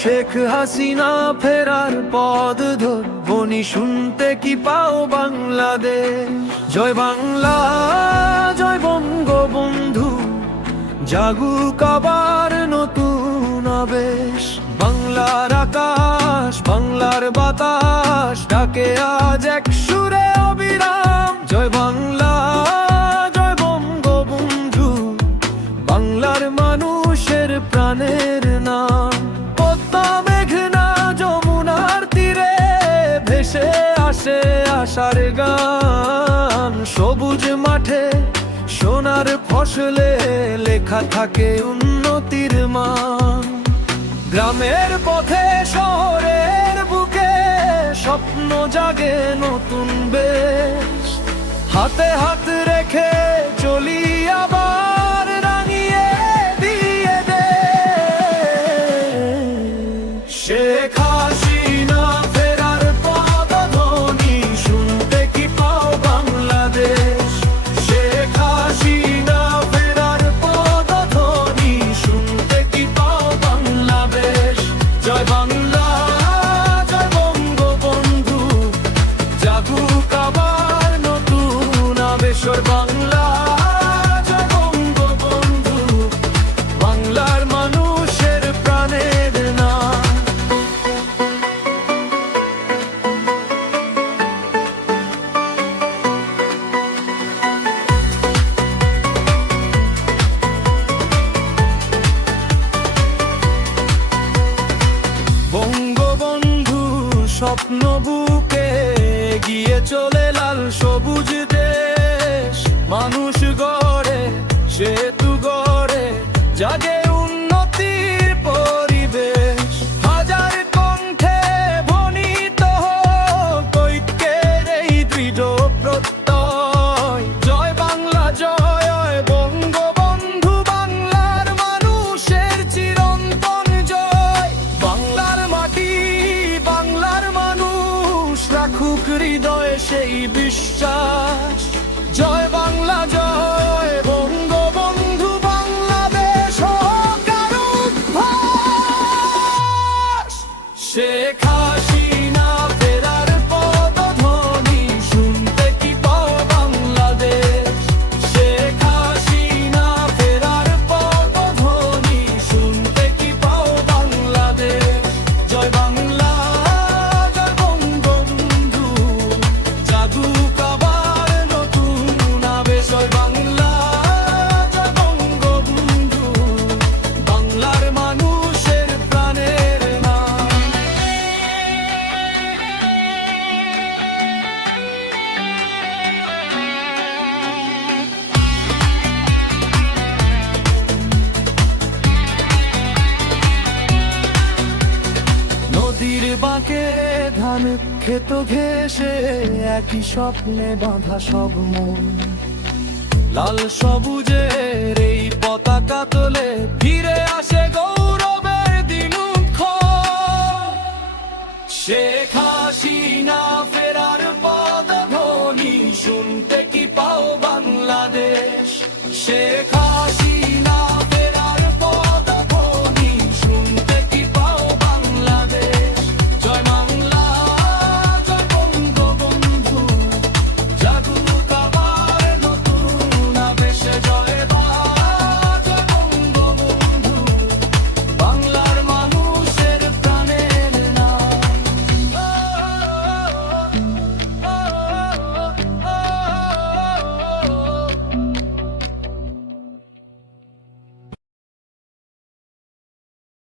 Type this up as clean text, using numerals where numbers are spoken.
শেখ হাসিনা ফেরার পথ ধরি শুনতে কি পাও বাংলাদেশ। জয় বাংলা, জয় বঙ্গবন্ধু, জাগুক আবার নতুন আবেশ। বাংলার আকাশ, বাংলার বাতাস ডাকে আজ এক সুরে অবিরাম। জয় বাংলা, জয় বঙ্গবন্ধু, বাংলার মানুষের প্রাণের নাম। পদ্মা মেঘনা যমুনার তীরে ভেসে আসে আশার গান। সবুজ মাঠে সোনার ফসলে লেখা থাকে উন্নতির মান। গ্রামের পথে শহরের বুকে স্বপ্ন জাগে নতুন বেশ। হাতে হাত রেখে চলি আবার রাঙিয়ে দিয়ে দে। শেখ হাসিনা ফেরার পদধ্বনি শুনতে কি পাও বাংলাদেশ। শেখ হাসিনা ফেরার পদধ্বনি শুনতে কি পাও বাংলাদেশ। জয় বাংলা, জয় বঙ্গবন্ধু, জাগুক আবার নতুন আবেশ। বাংলা, জয় বঙ্গবন্ধু, বাংলার মানুষের প্রাণের নাম। বঙ্গবন্ধু স্বপ্ন বুকে গিয়ে চলে লাল সবুজ দেশ। মানুষ গড়ে, সেতু গড়ে, জাগে উন্নতির পরিবেশ। হাজার কণ্ঠে ধ্বনিত হোক ঐক্যের এই দৃঢ় প্রত্যয়। জয় বাংলা, জয় বঙ্গবন্ধু, বাংলার মানুষের চিরন্তন জয়। বাংলার মাটি, বাংলার মানুষ রাখুক হৃদয়ে সেই বিশ্বাস। জয় বাংলা, জয় বঙ্গবন্ধু, বাংলাদেশ হোক আর উদ্ভাস। শেখ হাসিনা ফেরার পদধ্বনি শুনতে কি পাও বাংলাদেশ। শেখ হাসিনা ফেরার পদধ্বনি শুনতে কি পাও বাংলাদেশ। জয় বাংলা, জয় বঙ্গবন্ধু, জাগুক আবার নতুন আবেশ। জয় বাংলা, জয় বঙ্গবন্ধু, বাংলার মানুষের প্রাণের নাম। নদীর বাঁকে ধান ক্ষেত ঘেঁষে একই স্বপ্নে বাঁধা সব মন। লাল সবুজের এই পতাকা তোলে ফিরে আসে গৌরবের দিনক্ষণ। শেখ হাসিনা ফেরার পদধ্বনি শুনতে কি পাও বাংলাদেশ। শেখ